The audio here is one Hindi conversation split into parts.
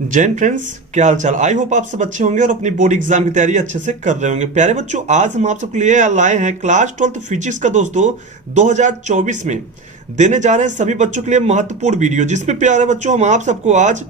जैन फ्रेंड्स, क्या हाल चाल। आई होप आप सब अच्छे होंगे और अपनी बोर्ड एग्जाम की तैयारी अच्छे से कर रहे होंगे। प्यारे बच्चों, आज हम आप सबके लिए लाए हैं क्लास 12th फिजिक्स का दोस्तों 2024 में देने जा रहे हैं सभी बच्चों के लिए महत्वपूर्ण वीडियो, जिसमें प्यारे बच्चों हम आप सबको आज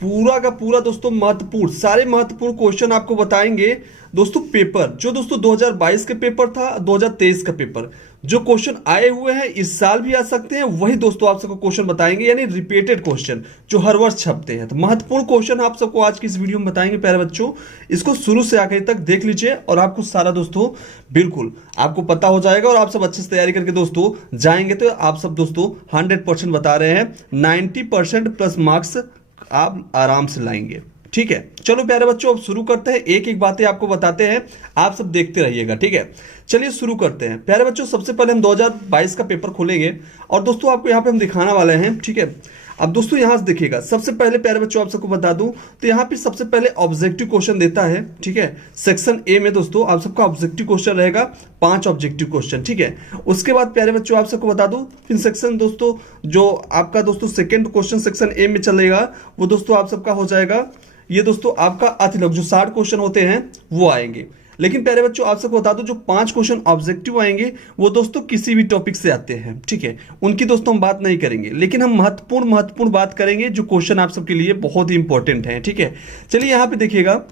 पूरा का पूरा दोस्तों महत्वपूर्ण सारे महत्वपूर्ण क्वेश्चन आपको बताएंगे। दोस्तों पेपर जो दोस्तों 2022 के पेपर था, 2023 का पेपर जो क्वेश्चन आए हुए हैं इस साल भी आ सकते हैं, वही दोस्तों आप सबको क्वेश्चन बताएंगे, यानी रिपीटेड क्वेश्चन जो हर वर्ष छपते हैं। तो महत्वपूर्ण क्वेश्चन आप सबको आज की इस वीडियो में बताएंगे प्यारे बच्चों। इसको शुरू से आखिर तक देख लीजिए और आपको सारा दोस्तों बिल्कुल आपको पता हो जाएगा और आप सब अच्छे से तैयारी करके दोस्तों जाएंगे तो आप सब दोस्तों 100% बता रहे हैं 90% प्लस मार्क्स आप आराम से लाएंगे। ठीक है, चलो प्यारे बच्चों अब शुरू करते हैं, एक एक बातें आपको बताते हैं, आप सब देखते रहिएगा। ठीक है, चलिए शुरू करते हैं प्यारे बच्चों। सबसे पहले हम 2022 का पेपर खोलेंगे और दोस्तों आपको यहाँ पे हम दिखाने वाले हैं। ठीक है, अब दोस्तों यहां से देखिएगा, सबसे पहले प्यारे बच्चों आप सबको बता दूं तो यहाँ पे सबसे पहले ऑब्जेक्टिव क्वेश्चन देता है। ठीक है, सेक्शन ए में दोस्तों आप सबका ऑब्जेक्टिव क्वेश्चन रहेगा, 5 ऑब्जेक्टिव क्वेश्चन। ठीक है, उसके बाद प्यारे बच्चों आप सबको बता दूं फिर सेक्शन दोस्तों जो आपका दोस्तों सेकंड क्वेश्चन सेक्शन ए में चलेगा वो दोस्तों आप सबका हो जाएगा ये दोस्तों आपका अतिलक जो 60 क्वेश्चन होते हैं वो आएंगे। लेकिन प्यारे बच्चों आप सबको बता दो जो 5 क्वेश्चन ऑब्जेक्टिव आएंगे वो दोस्तों किसी भी टॉपिक से आते हैं। ठीक है, उनकी दोस्तों हम बात नहीं करेंगे, लेकिन हम महत्वपूर्ण बात करेंगे जो क्वेश्चन आप सबके लिए बहुत ही इंपॉर्टेंट है। ठीक है, चलिए यहाँ पे देखिएगा,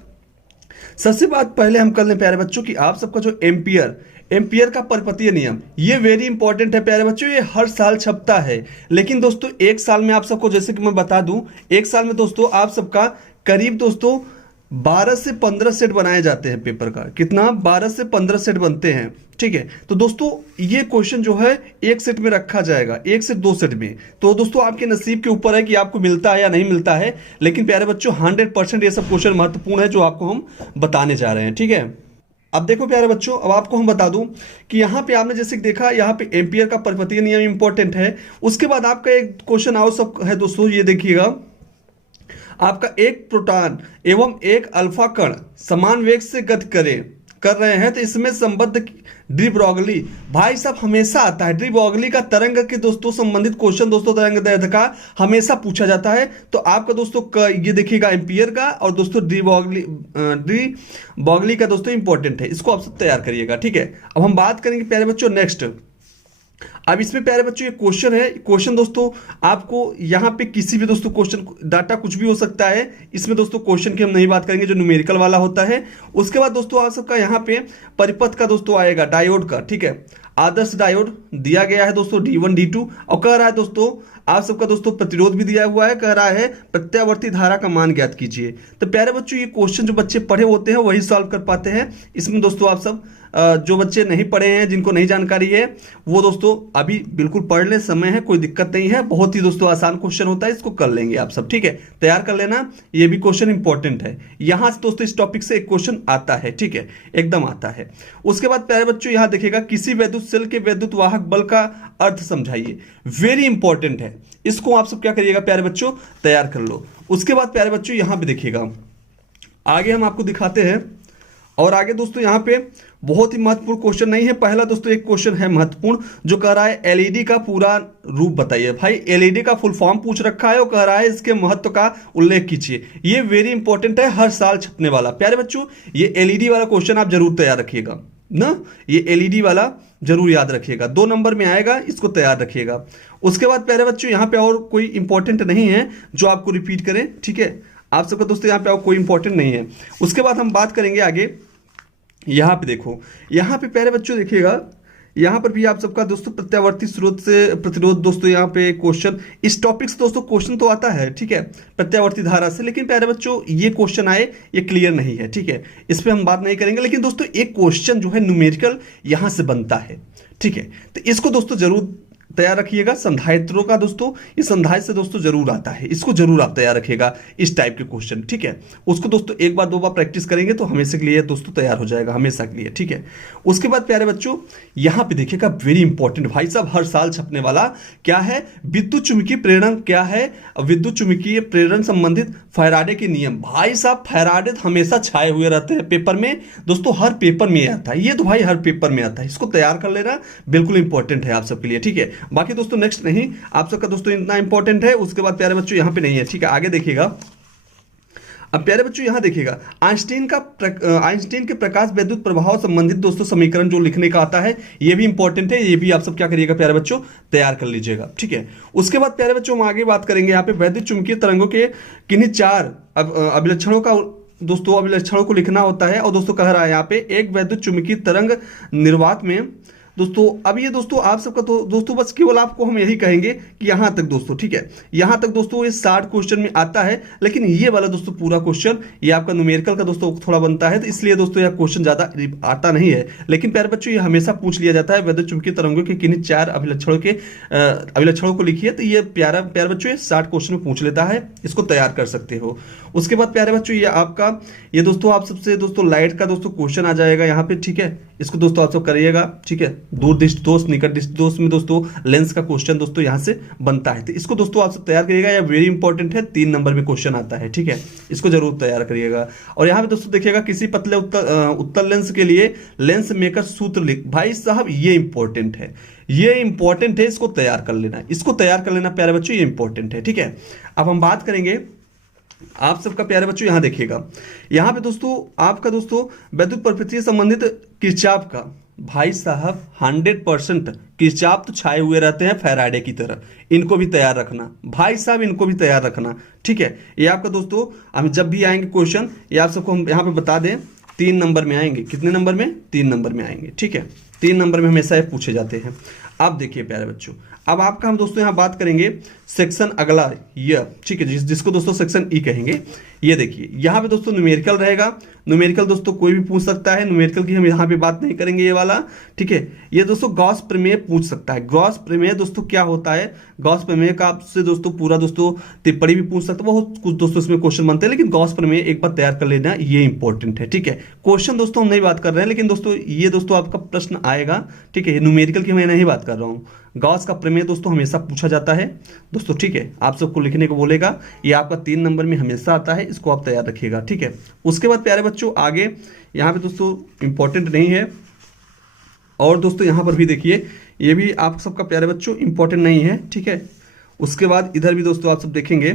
सबसे बात पहले हम कर लें प्यारे बच्चों कि आप सबका जो एम्पियर का परिपतीय नियम, ये वेरी इंपॉर्टेंट है प्यारे बच्चों, ये हर साल छपता है। लेकिन दोस्तों एक साल में आप सबको जैसे कि मैं बता दूं, एक साल में दोस्तों आप सबका करीब दोस्तों 12 से 15 सेट बनाए जाते हैं पेपर का। कितना? 12 से 15 सेट बनते हैं। ठीक है, तो दोस्तों ये क्वेश्चन जो है एक सेट में रखा जाएगा, एक से 2 सेट में। तो दोस्तों आपके नसीब के ऊपर है कि आपको मिलता है या नहीं मिलता है। लेकिन प्यारे बच्चों 100% ये सब क्वेश्चन महत्वपूर्ण है जो आपको हम बताने जा रहे हैं। ठीक है, अब देखो प्यारे बच्चों, अब आपको हम बता दूं कि यहाँ पे आपने जैसे देखा यहाँ पे एम्पियर का परिपतीय नियम इंपॉर्टेंट है। उसके बाद आपका एक क्वेश्चन और सब है दोस्तों, ये देखिएगा, आपका एक प्रोटॉन एवं एक अल्फा कण समान वेग से गति कर रहे हैं तो इसमें संबद्ध डी ब्रॉगली, भाई साहब हमेशा आता है डी ब्रॉगली का तरंग के दोस्तों संबंधित क्वेश्चन दोस्तों तरंग दैर्ध्य का हमेशा पूछा जाता है। तो आपका दोस्तों ये देखिएगा एम्पियर का और दोस्तों डी ब्रॉगली का दोस्तों इंपॉर्टेंट है, इसको आप सब तैयार करिएगा। ठीक है, अब हम बात करेंगे प्यारे बच्चों नेक्स्ट। अब इसमें प्यारे बच्चों ये क्वेश्चन है, क्वेश्चन दोस्तों आपको यहाँ पे किसी भी दोस्तों क्वेश्चन डाटा कुछ भी हो सकता है। इसमें दोस्तों क्वेश्चन की हम नहीं बात करेंगे जो न्यूमेरिकल वाला होता है। उसके बाद दोस्तों आप सबका यहाँ पे परिपथ का दोस्तों आएगा डायोड का। ठीक है, आदर्श डायोड दिया गया है दोस्तों D1 D2 और कह रहा है दोस्तों आप सबका दोस्तों प्रतिरोध भी दिया हुआ है, कह रहा है प्रत्यावर्ती धारा का मान ज्ञात कीजिए। तो प्यारे बच्चों ये क्वेश्चन जो बच्चे पढ़े होते हैं वही सॉल्व कर पाते हैं। इसमें दोस्तों आप सब जो बच्चे नहीं पढ़े हैं, जिनको नहीं जानकारी है, वो दोस्तों अभी बिल्कुल पढ़ ले, समय है, कोई दिक्कत नहीं है। बहुत ही दोस्तों आसान क्वेश्चन होता है, इसको कर लेंगे आप सब। ठीक है, तैयार कर लेना, ये भी क्वेश्चन इंपॉर्टेंट है। यहां से दोस्तों इस टॉपिक से एक क्वेश्चन आता है। ठीक है, एकदम आता है। उसके बाद प्यारे बच्चों यहां देखिएगा, किसी वैद्युत सेल के वैद्युत वाहक बल का अर्थ समझाइए, वेरी इंपॉर्टेंट है। इसको आप सब क्या करिएगा प्यारे बच्चों, तैयार कर लो। उसके बाद प्यारे बच्चों यहां पे देखिएगा, आगे हम आपको दिखाते हैं और आगे दोस्तों यहाँ पे बहुत ही महत्वपूर्ण क्वेश्चन नहीं है। पहला दोस्तों एक क्वेश्चन है महत्वपूर्ण जो कह रहा है एलईडी का पूरा रूप बताइए। भाई एलईडी का फुल फॉर्म पूछ रखा है और कह रहा है इसके महत्व का उल्लेख कीजिए। ये वेरी इंपॉर्टेंट है, हर साल छपने वाला। प्यारे बच्चों ये एलईडी वाला क्वेश्चन आप जरूर तैयार रखिएगा ना, ये एलईडी वाला जरूर याद रखिएगा, 2 नंबर में आएगा, इसको तैयार रखिएगा। उसके बाद प्यारे बच्चों यहाँ पे और कोई इंपॉर्टेंट नहीं है जो आपको रिपीट करें। ठीक है, आप सबका दोस्तों यहाँ पे और कोई इंपॉर्टेंट नहीं है। उसके बाद हम बात करेंगे आगे, यहाँ पे देखो, यहाँ पे प्यारे बच्चों देखिएगा, यहाँ पर भी आप सबका दोस्तों प्रत्यावर्ती स्रोत से प्रतिरोध दोस्तों यहाँ पे क्वेश्चन, इस टॉपिक से दोस्तों क्वेश्चन तो आता है। ठीक है, प्रत्यावर्ती धारा से, लेकिन प्यारे बच्चों ये क्वेश्चन आए ये क्लियर नहीं है। ठीक है, इस पर हम बात नहीं करेंगे। लेकिन दोस्तों एक क्वेश्चन जो है न्यूमेरिकल यहाँ से बनता है। ठीक है, तो इसको दोस्तों जरूर तैयार रखिएगा। संधायित्रों का दोस्तों ये संधाय से दोस्तों जरूर आता है, इसको जरूर आप तैयार रखिएगा, इस टाइप के क्वेश्चन। ठीक है, उसको दोस्तों एक बार 2 बार प्रैक्टिस करेंगे तो हमेशा के लिए दोस्तों तैयार हो जाएगा, हमेशा के लिए। ठीक है, उसके बाद प्यारे बच्चों यहां पे देखिएगा, वेरी इंपॉर्टेंट भाई साहब, हर साल छपने वाला क्या है, विद्युत चुंबकीय प्रेरण क्या है, विद्युत चुंबकीय प्रेरण संबंधित फैराडे के नियम। भाई साहब फैराडे हमेशा छाए हुए रहते हैं पेपर में दोस्तों, हर पेपर में आता है ये तो भाई, हर पेपर में आता है, इसको तैयार कर लेना, बिल्कुल इंपॉर्टेंट है आप सबके लिए। ठीक है, बाकी दोस्तों नेक्स्ट नहीं, आप सबका दोस्तों इतना इंपॉर्टेंट है। उसके बाद प्यारे बच्चों यहाँ पे नहीं है। ठीक है, आगे देखिएगा, अब प्यारे बच्चों यहाँ देखिएगा, आइंस्टीन के प्रकाश विद्युत प्रभाव संबंधित दोस्तों समीकरण जो लिखने का आता है, ये भी इंपॉर्टेंट है, ये भी आप सब क्या करिएगा प्यारे बच्चों, तैयार कर लीजिएगा। ठीक है, उसके बाद प्यारे बच्चों हम आगे बात करेंगे यहाँ पे वैद्युत चुंबकीय तरंगों के किन्हीं 4 अभिलक्षणों का दोस्तों अभिलक्षणों को लिखना होता है। और दोस्तों कह रहा है यहाँ पे एक वैद्युत चुंबकीय तरंग निर्वात में दोस्तों, अब ये दोस्तों आप सबका तो दोस्तों बस केवल आपको हम यही कहेंगे कि यहां तक दोस्तों, ठीक है, यहां तक दोस्तों ये 60 क्वेश्चन में आता है। लेकिन ये वाला दोस्तों पूरा क्वेश्चन ये आपका न्यूमेरिकल का दोस्तों थोड़ा बनता है, तो इसलिए दोस्तों यह क्वेश्चन ज्यादा आता नहीं है। लेकिन प्यारे बच्चों ये हमेशा पूछ लिया जाता है, वैद्युत चुंबकीय तरंगों के किन्हीं 4 अभिलक्षणों को लिखिए। तो ये प्यारे बच्चों ये 60 क्वेश्चन में पूछ लेता है, इसको तैयार कर सकते हो। उसके बाद प्यारे बच्चों ये आपका ये दोस्तों आप सबसे दोस्तों लाइट का दोस्तों क्वेश्चन आ जाएगा यहाँ पे। ठीक है, इसको दोस्तों आप सब करिएगा। ठीक है, दूर दृष्टि दोष निकट दृष्टि दोष में दोस्तों लेंस का क्वेश्चन दोस्तों यहाँ से बनता है, तो इसको दोस्तों आप सब तैयार करिएगा। यह वेरी इंपॉर्टेंट है, 3 नंबर में क्वेश्चन आता है। ठीक है, इसको जरूर तैयार करिएगा। और यहाँ पे दोस्तों देखिएगा, किसी पतले उत्तल लेंस के लिए लेंस मेकर सूत्र लिख। भाई साहब ये इंपॉर्टेंट है, ये इंपॉर्टेंट है, इसको तैयार कर लेना, इसको तैयार कर लेना प्यारे बच्चों, ये इंपॉर्टेंट है। ठीक है, अब हम बात करेंगे आप सबका प्यारे बच्चों, यहां देखिएगा, यहां पे दोस्तों आपका दोस्तों वैद्युत प्रवृत्ति से संबंधित किरचॉफ का, भाई साहब 100% किरचॉफ तो छाए हुए रहते हैं फैराडे की तरह, इनको भी तैयार रखना भाई साहब, इनको भी तैयार रखना। ठीक है, ये आपका दोस्तों हम जब भी आएंगे क्वेश्चन, ये आप सबको हम यहाँ पे बता दें, 3 नंबर में आएंगे। कितने नंबर में? 3 नंबर में आएंगे। ठीक है, 3 नंबर में हमेशा ये पूछे जाते हैं। अब देखिए प्यारे बच्चों, अब आपका हम दोस्तों यहाँ बात करेंगे सेक्शन अगला ये, ठीक है, जिसको दोस्तों सेक्शन ई कहेंगे। ये देखिए यहाँ पे दोस्तों न्यूमेरिकल रहेगा। न्यूमेरिकल दोस्तों कोई भी पूछ सकता है, न्यूमेरिकल की हम यहाँ पे बात नहीं करेंगे ये वाला। ठीक है, ये दोस्तों गॉस प्रमेय पूछ सकता है। गॉस प्रमेय दोस्तों क्या होता है, गॉस प्रमेय का आपसे दोस्तों पूरा दोस्तों टिप्पणी भी पूछ सकता है, बहुत कुछ दोस्तों इसमें क्वेश्चन बनते हैं। लेकिन गॉस प्रमेय एक बार तैयार कर लेना, ये इंपॉर्टेंट है। ठीक है, क्वेश्चन दोस्तों हम नहीं बात कर रहे हैं, लेकिन दोस्तों ये दोस्तों आपका प्रश्न आएगा। ठीक है, न्यूमेरिकल की मैं नहीं बात कर रहा हूँ, गॉस का प्रमेय दोस्तों हमेशा पूछा जाता है दोस्तों। ठीक है, आप सबको लिखने को बोलेगा, ये आपका 3 नंबर में हमेशा आता है, इसको आप तैयार रखिएगा। ठीक है, उसके बाद प्यारे बच्चों आगे यहाँ पे दोस्तों इंपॉर्टेंट नहीं है, और दोस्तों यहाँ पर भी देखिए, ये भी आप सबका प्यारे बच्चों इंपॉर्टेंट नहीं है। ठीक है, उसके बाद इधर भी दोस्तों आप सब देखेंगे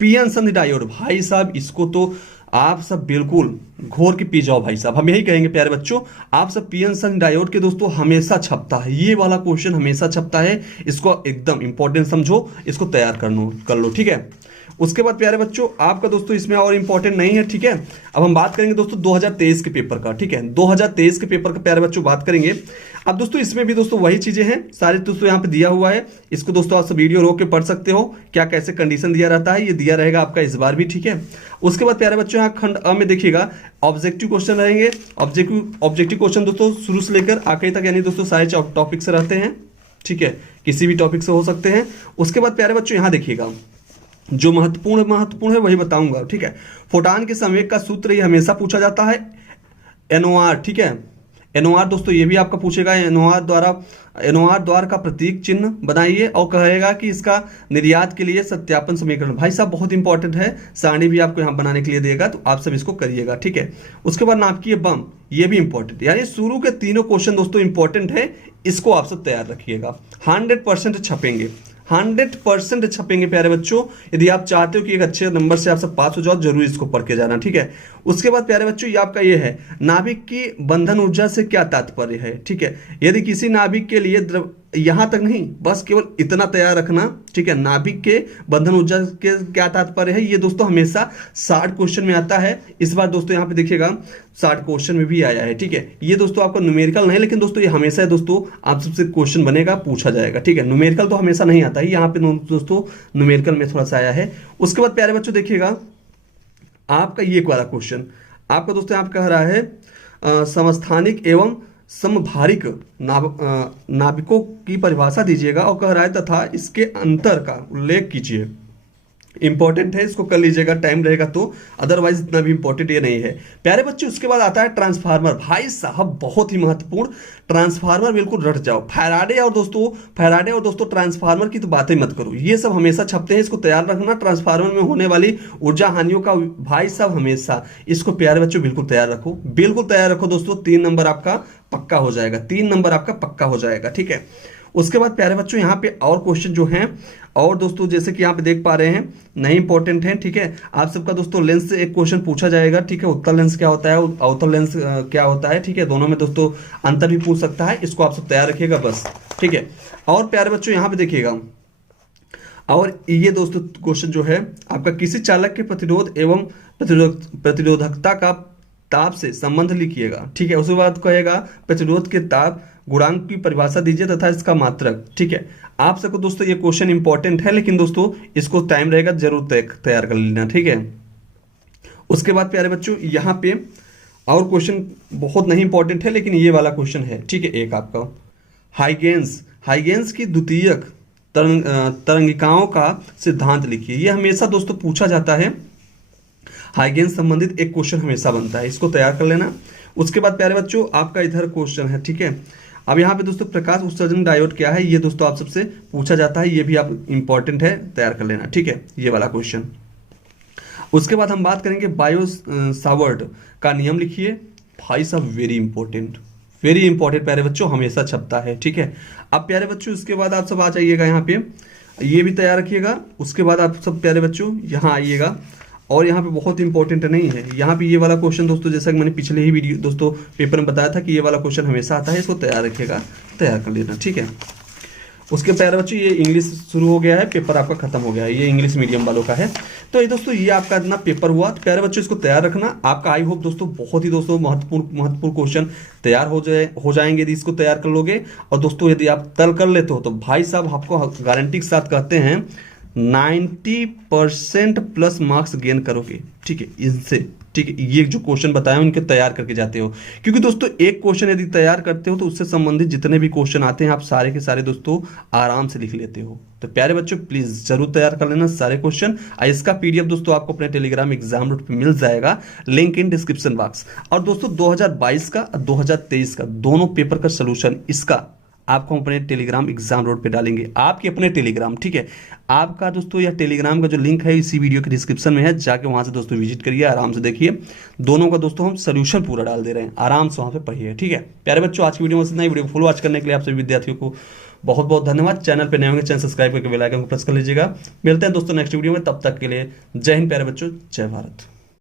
पीएन संधि डायोड, भाई साहब इसको तो आप सब बिल्कुल घोर के पी जाओ भाई साहब, हम यही कहेंगे प्यारे बच्चों, आप सब पीएन संधि डायोड के दोस्तों हमेशा छपता है, ये वाला क्वेश्चन हमेशा छपता है, इसको एकदम इंपॉर्टेंट समझो, इसको तैयार कर लो। ठीक है, उसके बाद प्यारे बच्चों आपका दोस्तों इसमें और इंपॉर्टेंट नहीं है। ठीक है, अब हम बात करेंगे दोस्तों 2023 के पेपर का। ठीक है, 2023 के पेपर का प्यारे बच्चों बात करेंगे। अब दोस्तों इसमें भी दोस्तों वही चीजें हैं सारी दोस्तों यहाँ पे दिया हुआ है, इसको दोस्तों आप सब वीडियो रोक के पढ़ सकते हो, क्या कैसे कंडीशन दिया रहता है, ये दिया रहेगा आपका इस बार भी। ठीक है, उसके बाद प्यारे बच्चों यहाँ खंड अ में देखिएगा ऑब्जेक्टिव क्वेश्चन रहेंगे। ऑब्जेक्टिव क्वेश्चन दोस्तों शुरू से लेकर आखिरी तक, यानी दोस्तों सारे टॉपिक से रहते हैं। ठीक है, किसी भी टॉपिक से हो सकते हैं। उसके बाद प्यारे बच्चों यहाँ देखिएगा, जो महत्वपूर्ण है वही बताऊंगा। ठीक है, फोटॉन के संवेग का सूत्र ये हमेशा पूछा जाता है, NOR। ठीक है, NOR दोस्तों ये भी आपका पूछेगा, NOR द्वारा का प्रतीक चिन्ह बनाइए, और कहेगा कि इसका निर्यात के लिए सत्यापन समीकरण, भाई साहब बहुत इंपॉर्टेंट है, सारणी भी आपको यहाँ बनाने के लिए देगा, तो आप सब इसको करिएगा। ठीक है, उसके बाद नाभिकीय बम, ये भी इंपॉर्टेंट, यानी शुरू के तीनों क्वेश्चन दोस्तों इंपॉर्टेंट है, इसको आप सब तैयार रखिएगा। 100% छपेंगे, 100% छपेंगे प्यारे बच्चों। यदि आप चाहते हो कि एक अच्छे नंबर से आप सब पास हो जाओ, जरूर इसको पढ़ के जाना। ठीक है, उसके बाद प्यारे बच्चों ये आपका ये है, नाभिक की बंधन ऊर्जा से क्या तात्पर्य है। ठीक है, यदि किसी नाभिक के लिए यहां तक नहीं, बस केवल इतना तैयार रखना। ठीक है, नाभिक के बंधन ऊर्जा के क्या तात्पर्य है, ये दोस्तों हमेशा 60 क्वेश्चन में आता है। इस बार दोस्तों यहाँ पे देखिएगा 60 क्वेश्चन में भी आया है। ठीक है, ये दोस्तों आपका न्यूमेरिकल नहीं, लेकिन दोस्तों ये हमेशा दोस्तों आप सबसे क्वेश्चन बनेगा, पूछा जाएगा। ठीक है, न्यूमेरिकल तो हमेशा नहीं आता है, यहाँ पे दोस्तों न्यूमेरिकल में थोड़ा सा आया है। उसके बाद प्यारे बच्चों देखिएगा आपका ये वाला क्वेश्चन आपका दोस्तों यहाँ पे कह रहा है समस्थानिक एवं समभारिक नाभिकों की परिभाषा दीजिएगा, और कह रहा है तथा इसके अंतर का उल्लेख कीजिए। इंपॉर्टेंट है, इसको कर लीजिएगा, टाइम रहेगा तो, अदरवाइज इतना भी इंपॉर्टेंट ये नहीं है प्यारे बच्चों। उसके बाद आता है ट्रांसफार्मर, भाई साहब बहुत ही महत्वपूर्ण, ट्रांसफार्मर बिल्कुल रट जाओ। फैराडे और दोस्तों ट्रांसफार्मर की तो बातें मत करो, ये सब हमेशा छपते हैं, इसको तैयार रखना। ट्रांसफार्मर में होने वाली ऊर्जा हानियों का भाई साहब हमेशा, इसको प्यारे बच्चों बिल्कुल तैयार रखो, बिल्कुल तैयार रखो दोस्तों। 3 नंबर आपका पक्का हो जाएगा, 3 नंबर आपका पक्का हो जाएगा। ठीक है, उसके बाद प्यारे बच्चों यहाँ पे और क्वेश्चन जो हैं, और दोस्तों जैसे कि यहाँ पे देख पा रहे हैं, नहीं इंपॉर्टेंट है, ठीक है। आप सबका दोस्तों लेंस से एक क्वेश्चन पूछा जाएगा, ठीक है। उत्तल लेंस क्या होता है, अवतल लेंस क्या होता है, ठीक है। दोनों में दोस्तों अंतर भी पूछ सकता है, इसको आप सब तैयार रखिएगा बस, ठीक है। और प्यारे बच्चों यहाँ पे देखिएगा, और ये दोस्तों क्वेश्चन जो है आपका, किसी चालक के प्रतिरोध एवं प्रतिरोधकता का ताप से संबंध लिखिएगा, ठीक है। उसके बाद कहेगा प्रतिरोध के ताप गुणांक की परिभाषा दीजिए तथा इसका मात्रक, ठीक है। आप सबको दोस्तों ये क्वेश्चन इंपॉर्टेंट है, लेकिन दोस्तों इसको टाइम रहेगा जरूर तैयार कर लेना, ठीक है। उसके बाद प्यारे बच्चों यहाँ पे और क्वेश्चन बहुत नहीं इंपॉर्टेंट है, लेकिन ये वाला क्वेश्चन है, ठीक है। एक आपका हाइगेंस की द्वितीयक तरंगिकाओं का सिद्धांत लिखिए। ये हमेशा दोस्तों पूछा जाता है, हाइगेंस संबंधित एक क्वेश्चन हमेशा बनता है, इसको तैयार कर लेना। उसके बाद प्यारे बच्चों आपका इधर क्वेश्चन है, ठीक है। अब यहाँ पे दोस्तों प्रकाश उत्सर्जन डायोड क्या है, ये दोस्तों आप सबसे पूछा जाता है, ये भी आप इंपॉर्टेंट है, तैयार कर लेना, ठीक है, ये वाला क्वेश्चन। उसके बाद हम बात करेंगे बायो सावर्ट का नियम लिखिए। भाई साहब वेरी इंपॉर्टेंट प्यारे बच्चों, हमेशा छपता है, ठीक है। अब प्यारे बच्चों उसके बाद आप सब आ जाइएगा यहाँ पे, ये भी तैयार रखिएगा। उसके बाद आप सब प्यारे बच्चों यहाँ आइएगा, और यहाँ पे बहुत इंपॉर्टेंट नहीं है, यहाँ पे ये वाला क्वेश्चन दोस्तों, जैसा कि मैंने पिछले ही वीडियो दोस्तों पेपर में बताया था कि ये वाला क्वेश्चन हमेशा आता है, इसको तैयार रखिएगा, तैयार कर लेना, ठीक है। उसके प्यारे बच्चों ये इंग्लिश शुरू हो गया है, पेपर आपका खत्म हो गया है, ये इंग्लिश मीडियम वालों का है। तो ये दोस्तों ये आपका इतना पेपर हुआ, तो प्यारे बच्चों इसको तैयार रखना। आपका आई होप दोस्तों बहुत ही दोस्तों महत्वपूर्ण क्वेश्चन तैयार हो जाएंगे यदि इसको तैयार कर लोगे। और दोस्तों यदि आप तल कर लेते हो तो भाई साहब आपको गारंटी के साथ कहते हैं 90% प्लस मार्क्स गेन करोगे, ठीक है, इनसे, ठीक है। ये जो क्वेश्चन बताया उनके तैयार करके जाते हो, क्योंकि दोस्तों एक क्वेश्चन यदि तैयार करते हो तो उससे संबंधित जितने भी क्वेश्चन आते हैं आप सारे के सारे दोस्तों आराम से लिख लेते हो। तो प्यारे बच्चों प्लीज जरूर तैयार कर लेना सारे क्वेश्चन। इसका पीडीएफ दोस्तों आपको अपने टेलीग्राम एग्जाम रूट पे मिल जाएगा, लिंक इन डिस्क्रिप्शन बॉक्स। और दोस्तों 2022 का और 2023 का दोनों पेपर का सोल्यूशन इसका आपको अपने टेलीग्राम एग्जाम रोड पे डालेंगे, आपके अपने टेलीग्राम, ठीक है। आपका दोस्तों यह टेलीग्राम का जो लिंक है इसी वीडियो के डिस्क्रिप्शन में है, जाके वहां से दोस्तों विजिट करिए, आराम से देखिए। दोनों का दोस्तों हम सोल्यूशन पूरा डाल दे रहे हैं, आराम से वहां पे पढ़िए, ठीक है। प्यारे बच्चों आज की वीडियो में इतना ही। वीडियो को फुल वॉच करने के लिए आप सभी विद्यार्थियों को बहुत बहुत धन्यवाद। चैनल पे नए होंगे चैनल सब्सक्राइब करके बेल आइकन को प्रेस कर लीजिएगा। मिलते हैं दोस्तों नेक्स्ट वीडियो में, तब तक के लिए जय हिंद प्यारे बच्चों, जय भारत।